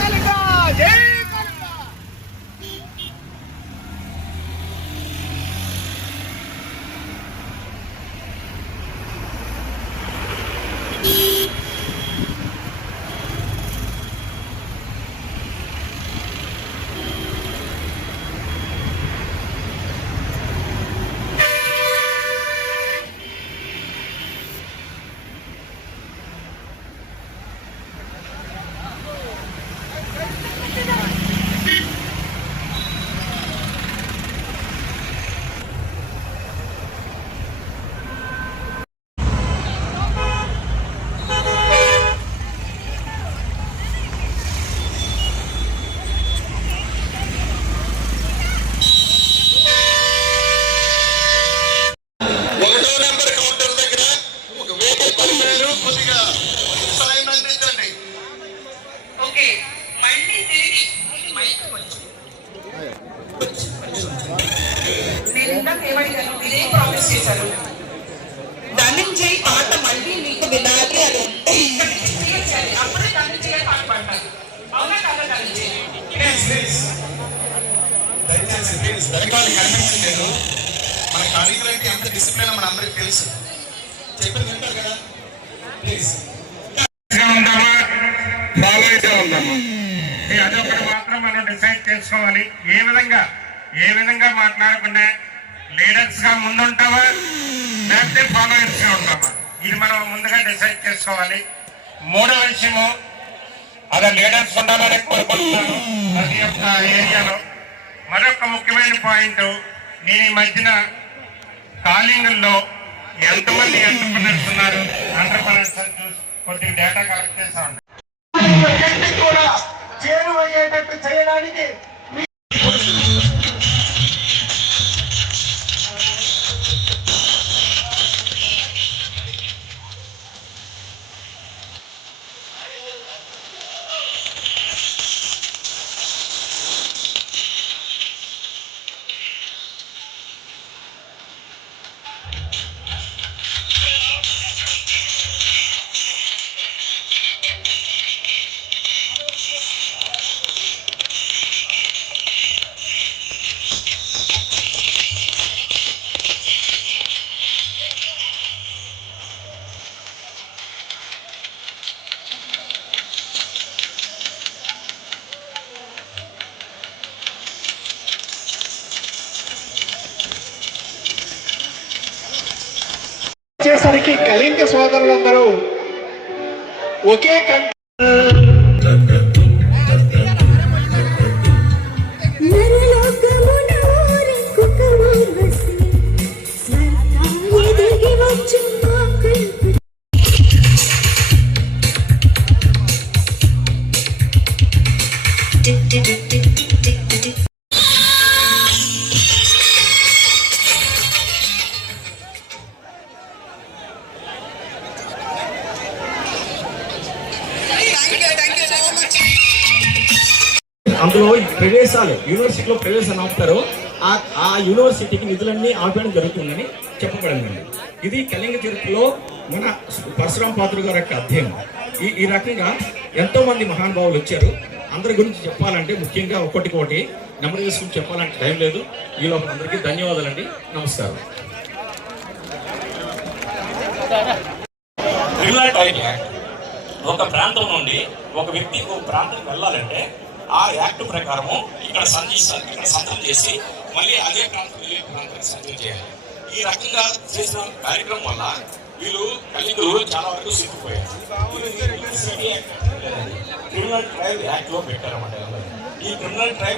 కాళికా జై ఓకే. మళ్ళీ తిరిగి. మైక్ నేను ఇందాక ఏమడిగాను? ఇదే ప్రామిస్ చేశాను ధనంజయ్ పాట మళ్ళీ నీకు వినాలి అని. అప్పుడే ధనంజయ్ పాట. పాడతాను అవునా కదా ధనంజయ్ దయచేసి ప్లీజ్ వెనకాల కనిపించలేదు మన కార్యక్రమానికి ఎంత డిసిప్లిన్ మన అందరికి తెలుసు. చెప్పిన వింటారు కదా? ప్లీజ్ డిసైడ్ ఏ విధంగా? ఏ విధంగా మాట్లాడకుండా లీడర్స్గా ముందుంటావా? లేకపోతే ఫాలోయర్స్గా ఉంటావా? ఇది మనం ముందుగా డిసైడ్ చేసుకోవాలి. మూడో విషయము అదే లీడర్స్ ఉండాలని కోరుకుంటున్నాను. ప్రతి ఒక్క ఏరియాలో. మరొక ముఖ్యమైన పాయింట్ నేను ఈ మధ్యన కాలింగుల్లో ఎంతమంది ఎంటర్ప్రినర్స్ ఉన్నారు? ఎంటర్ప్రినర్స్ అని చూసి కొద్దిగా డేటా కలెక్ట్ చేస్తా ఉంటాను. కూడా చేరువయ్యేటట్టు చేయడానికి వచ్చేసరికి కళింగ సోదరులందరూ ఒకే కంట అందులో ఈ ప్రవేశాలు యూనివర్సిటీలో ప్రవేశాలు ఆపుతారో. ఆ ఆ యూనివర్సిటీకి నిధులన్నీ ఆపేయడం జరుగుతుందని చెప్పబడిందండి ఇది కళింగ తీర్పులో మన పరశురాం పాత్ర గారి యొక్క అధ్యయనం. ఈ ఈ రకంగా ఎంతో మంది మహానుభావులు వచ్చారు. అందరి గురించి చెప్పాలంటే ముఖ్యంగా ఒకటికోటి నెంబర్ చేసుకుని చెప్పాలంటే టైం లేదు. ఈ లోపల అందరికీ ధన్యవాదాలండి. నమస్కారం. క్రిమినల్ ఒక ప్రాంతం నుండి ఒక వ్యక్తి ఒక ప్రాంతానికి వెళ్ళాలంటే ఆ యాక్ట్ ప్రకారము ఇక్కడ సంధి ఇక్కడ సంతకం చేసి మళ్ళీ అదే ప్రాంతం వెళ్ళే ప్రాంతానికి సంతకం చేయాలి. ఈ రకంగా చేసిన కార్యక్రమం వల్ల వీళ్ళు కలిగులు చాలా వరకు సిక్కిపోయారు క్రిమినల్ ట్రయల్ యాక్ట్లో పెట్టారన్నమాట ఈ క్రిమినల్ ట్రయల్